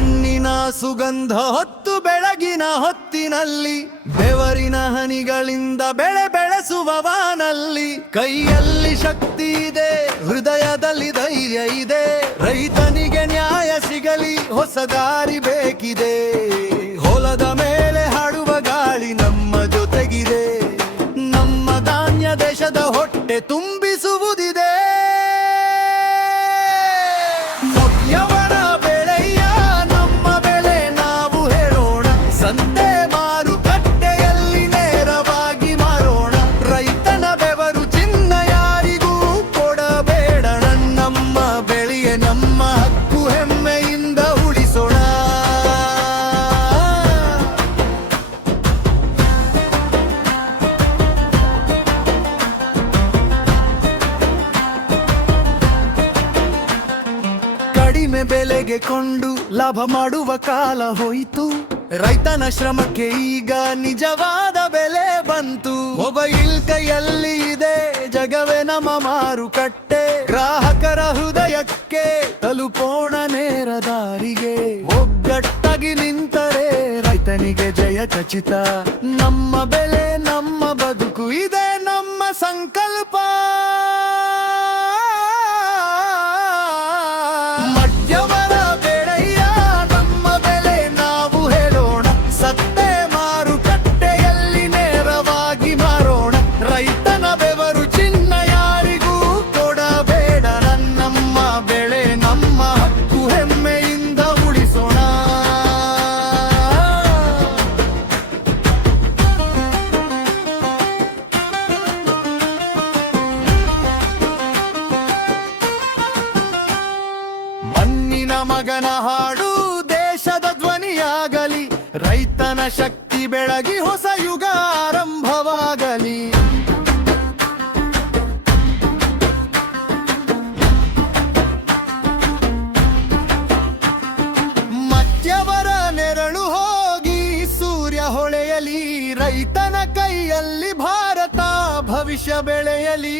ಮಣ್ಣಿನ ಸುಗಂಧ ಹೊತ್ತು ಬೆಳಗಿನ ಹೊತ್ತಿನಲ್ಲಿ ಬೆವರಿನ ಹನಿಗಳಿಂದ ಬೆಳೆ ಬೆಳೆಸುವವನಲ್ಲಿ ಕೈಯಲ್ಲಿ ಶಕ್ತಿ ಇದೆ, ಹೃದಯದಲ್ಲಿ ಧೈರ್ಯ ಇದೆ. ರೈತನಿಗೆ ನ್ಯಾಯ ಸಿಗಲಿ, ಹೊಸ ದಾರಿ ಬೇಕಿದೆ. ಹೊಲದ ಮೇಲೆ ಹಾಡುವ ಗಾಳಿ ನಮ್ಮ ಜೊತೆಗಿದೆ. ನಮ್ಮ ಧಾನ್ಯ ದೇಶದ ಹೊಟ್ಟೆ ತುಂಬಿಸುವುದಿದೆ. ಯವರ ಬೆಳೆಯ ನಮ್ಮ ಬೆಲೆ ನಾವು ಹೇಳೋಣ, ಸಂತೆ ಮಾರುಕಟ್ಟೆಯಲ್ಲಿ ನೇರವಾಗಿ ಮಾರೋಣ. ರೈತನ ಬೆವರು ಚಿನ್ನ ಯಾರಿಗೂ ಕೊಡಬೇಡ. ನಮ್ಮ ಬೆಳೆಯ ನಮ್ಮ ಹಕ್ಕು, ಹೆಮ್ಮೆಯಿಂದ ಉಳಿಸೋಣ. ಕಡಿಮೆ ಬೆಲೆಗೆ ಕೊಂಡು ಲಾಭ ಮಾಡುವ ಕಾಲ ಹೋಯಿತು. ರೈತನ ಶ್ರಮಕ್ಕೆ ಈಗ ನಿಜವಾದ ಬೆಲೆ ಬಂತು. ಮೊಬೈಲ್ ಕೈಯಲ್ಲಿ ಇದೆ, ಜಗವೇ ನಮ್ಮ ಮಾರುಕಟ್ಟೆ. ಗ್ರಾಹಕರ ಹೃದಯಕ್ಕೆ ತಲುಪೋಣ ನೇರ ದಾರಿಗೆ. ಒಗ್ಗಟ್ಟಾಗಿ ನಿಂತರೆ ರೈತನಿಗೆ ಜಯ ಖಚಿತ. ನಮ್ಮ ಬೆಲೆ ನಮ್ಮ ಬದುಕು, ಇದೆ ನಮ್ಮ ಸಂಕಲ್ಪ. ಮಧ್ಯವರ ಬೆಳೆಯ ನಮ್ಮ ಬೆಲೆ ನಾವು ಹೇಳೋಣ, ಸತ್ತೆ ಮಾರುಕಟ್ಟೆಯಲ್ಲಿ ನೇರವಾಗಿ ಮಾರೋಣ. ರೈತನ ಬೆವರು ಚಿನ್ನ ಯಾರಿಗೂ ಕೊಡಬೇಡ. ನಮ್ಮ ಬೆಳೆ ನಮ್ಮ ಹಕ್ಕು, ಹೆಮ್ಮೆಯಿಂದ ಉಳಿಸೋಣ. ಮಣ್ಣಿನ ಮಗನ ಹಾಡು ದೇಶದ ಧ್ವನಿಯಾಗಲಿ. ರೈತನ ಶಕ್ತಿ ಬೆಳಗಿ ಹೊಸ ಯುಗ ಆರಂಭವಾಗಲಿ. ಮಧ್ಯವರ ನೆರಳು ಹೋಗಿ ಸೂರ್ಯ ಹೊಳೆಯಲಿ. ರೈತನ ಕೈಯಲ್ಲಿ ಭಾರತ ಭವಿಷ್ಯ ಬೆಳೆಯಲಿ.